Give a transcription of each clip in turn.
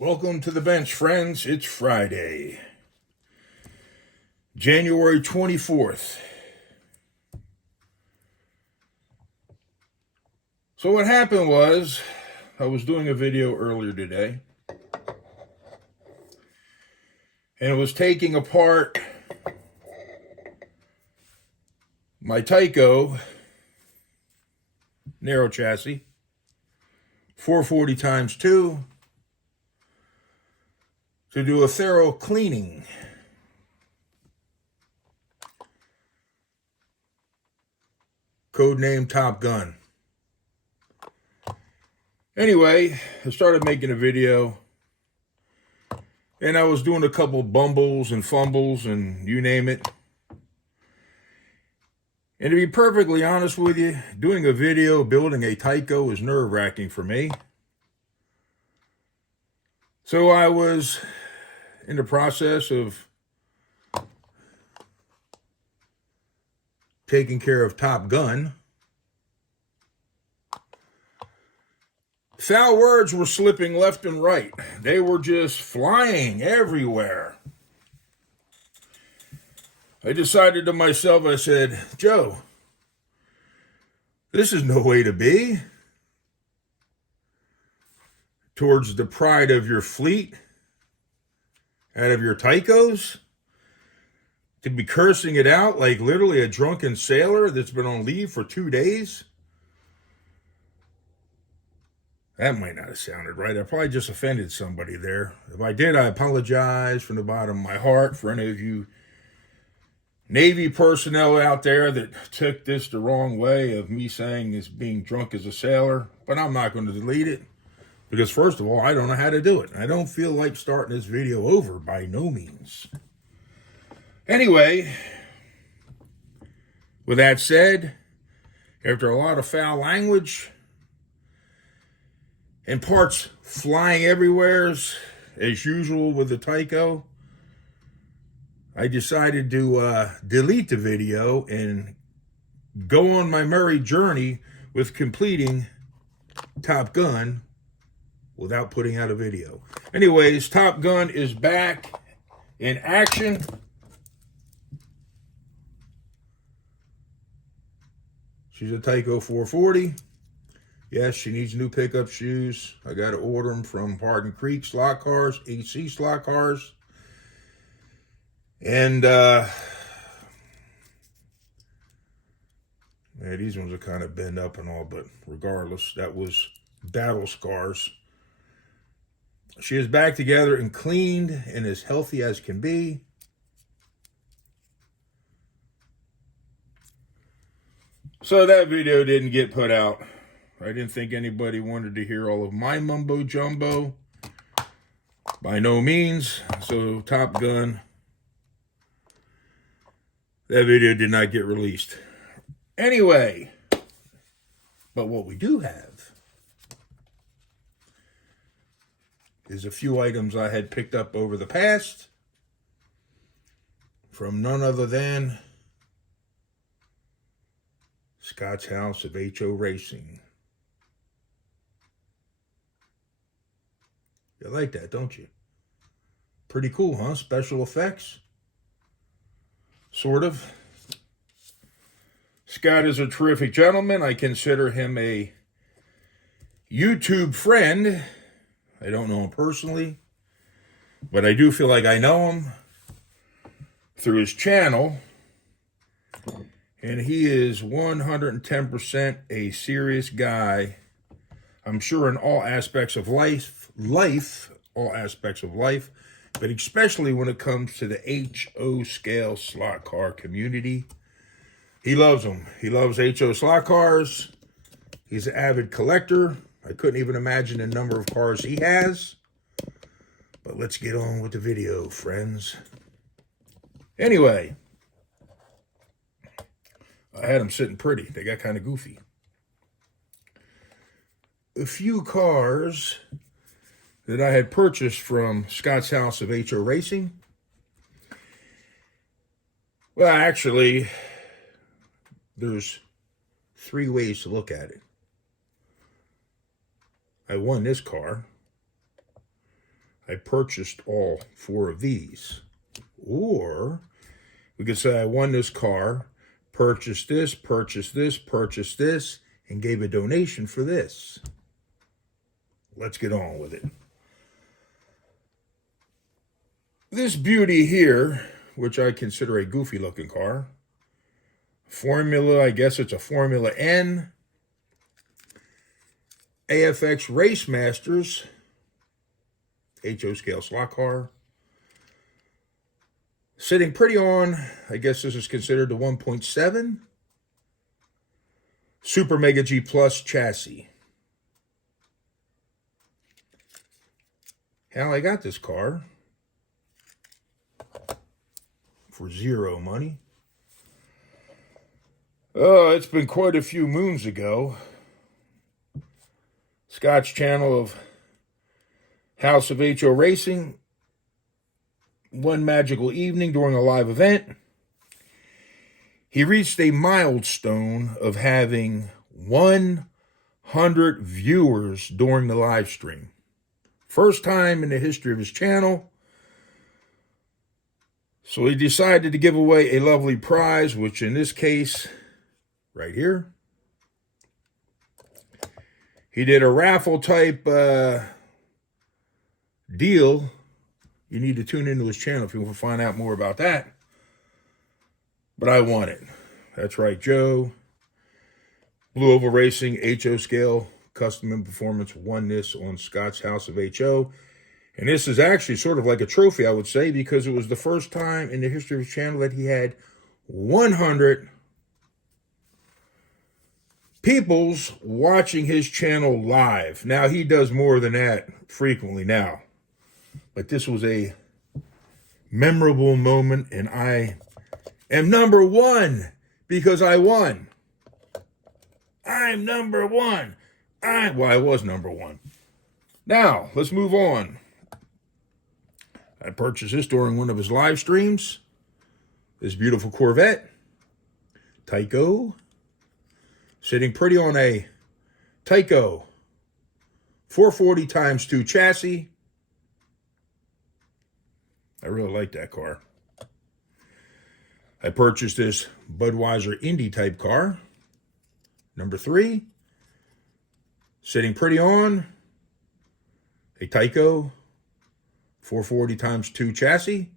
Welcome to the bench, friends. It's Friday, January 24th. So what happened was, I was doing a video earlier today, and it was taking apart my Tyco narrow chassis, 440 times 2, to do a thorough cleaning. Codename Top Gun. Anyway, I started making a video, and I was doing a couple bumbles and fumbles and you name it. And to be perfectly honest with you, doing a video building a Tyco is nerve-wracking for me. So I was in the process of taking care of Top Gun. Foul words were slipping left and right. They were just flying everywhere. I decided to myself, I said, Joe, this is no way to be. Towards the pride of your fleet, out of your Tycos, to be cursing it out like literally a drunken sailor that's been on leave for 2 days. That might not have sounded right. I probably just offended somebody there. If I did, I apologize from the bottom of my heart for any of you Navy personnel out there that took this the wrong way of me saying is being drunk as a sailor. But I'm not going to delete it. Because first of all, I don't know how to do it. I don't feel like starting this video over by no means. Anyway, with that said, after a lot of foul language and parts flying everywhere, as usual with the Tyco, I decided to delete the video and go on my merry journey with completing Top Gun without putting out a video. Anyways, Top Gun is back in action. She's a Tyco 440. Yes, she needs new pickup shoes. I got to order them from Pardon Creek Slot Cars, AC Slot Cars. And, yeah, these ones are kind of bent up and all, but regardless, that was battle scars. She is back together and cleaned and as healthy as can be. So that video didn't get put out. I didn't think anybody wanted to hear all of my mumbo jumbo. By no means. So Top Gun, that video did not get released. Anyway, but what we do have is a few items I had picked up over the past from none other than Scott's House of HO Racing. You like that, don't you? Pretty cool, huh? Special effects. Sort of. Scott is a terrific gentleman. I consider him a YouTube friend. I don't know him personally, but I do feel like I know him through his channel. And he is 110% a serious guy. I'm sure in all aspects of all aspects of life, but especially when it comes to the HO scale slot car community. He loves them. He loves HO slot cars. He's an avid collector. I couldn't even imagine the number of cars he has. But let's get on with the video, friends. Anyway, I had them sitting pretty. They got kind of goofy. A few cars that I had purchased from Scott's House of HO Racing. Well, actually, there's 3 ways to look at it. I won this car. I purchased all 4 of these. Or we could say I won this car, purchased this, and gave a donation for this. Let's get on with it. This beauty here, which I consider a goofy looking car, Formula, I guess it's a Formula N, AFX Race Masters, HO scale slot car. Sitting pretty on, I guess this is considered the 1.7 Super Mega G Plus chassis. How I got this car for 0 money. Oh, it's been quite a few moons ago. Scott's channel of House of HO Racing. One magical evening during a live event, he reached a milestone of having 100 viewers during the live stream. First time in the history of his channel. So he decided to give away a lovely prize, which in this case, right here, he did a raffle type deal. You need to tune into his channel if you want to find out more about that. But I won it. That's right, Joe. Blue Oval Racing, HO scale, custom and performance, won this on Scott's House of HO. And this is actually sort of like a trophy, I would say, because it was the first time in the history of his channel that he had 100 peoples watching his channel live. Now, he does more than that frequently now. But this was a memorable moment, and I am number 1 because I won. I'm number 1. I was number 1. Now, let's move on. I purchased this during one of his live streams. This beautiful Corvette. Tyco. Sitting pretty on a Tyco 440x2 chassis. I really like that car. I purchased this Budweiser Indy type car. Number 3. Sitting pretty on a Tyco 440x2 chassis.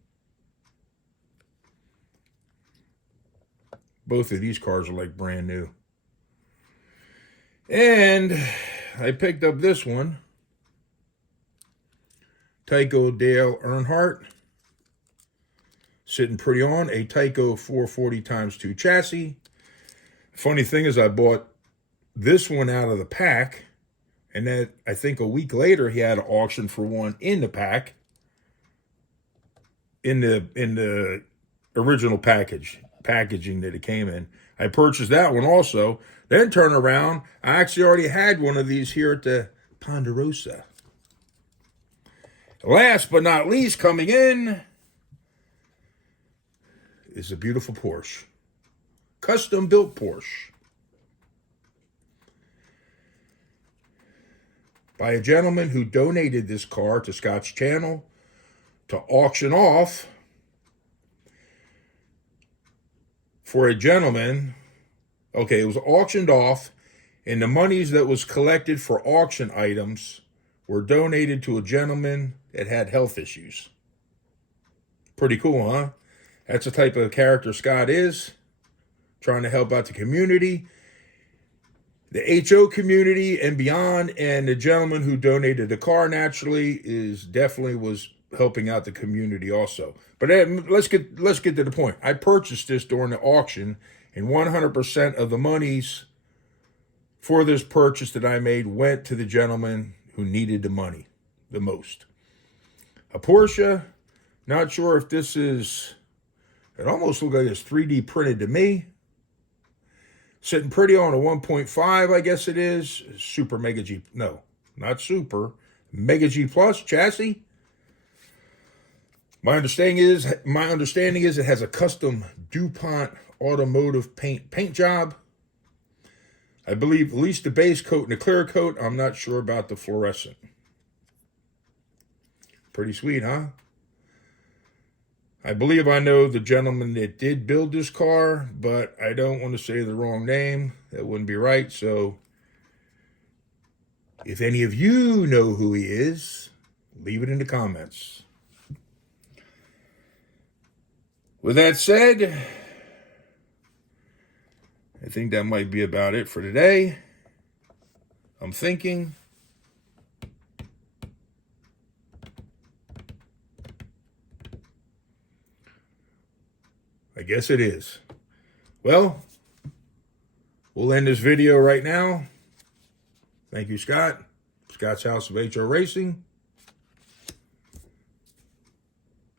Both of these cars are like brand new. And I picked up this one. Tyco Dale Earnhardt. Sitting pretty on a Tyco 440x2 chassis. Funny thing is I bought this one out of the pack. And then I think a week later he had an auction for one in the pack. In the original packaging that it came in. I purchased that one also. Then turn around, I actually already had one of these here at the Ponderosa. Last but not least, coming in is a beautiful Porsche. Custom built Porsche. By a gentleman who donated this car to Scott's channel to auction off for a gentleman. Okay, it was auctioned off, and the monies that was collected for auction items were donated to a gentleman that had health issues. Pretty cool, huh? That's the type of character Scott is, trying to help out the community, the HO community and beyond, and the gentleman who donated the car naturally definitely was helping out the community also. But let's get to the point. I purchased this during the auction, and 100% of the monies for this purchase that I made went to the gentleman who needed the money the most. A Porsche, not sure if this is, it almost looks like it's 3D printed to me. Sitting pretty on a 1.5, I guess it is. Super Mega G, no, not Super, Mega G Plus chassis. My understanding is it has a custom DuPont automotive paint job. I believe at least the base coat and the clear coat. I'm not sure about the fluorescent. Pretty sweet, huh? I believe I know the gentleman that did build this car, but I don't want to say the wrong name. That wouldn't be right. So if any of you know who he is, leave it in the comments. With that said, I think that might be about it for today. I'm thinking. I guess it is. Well, we'll end this video right now. Thank you, Scott. Scott's House of HR Racing.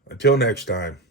Until next time.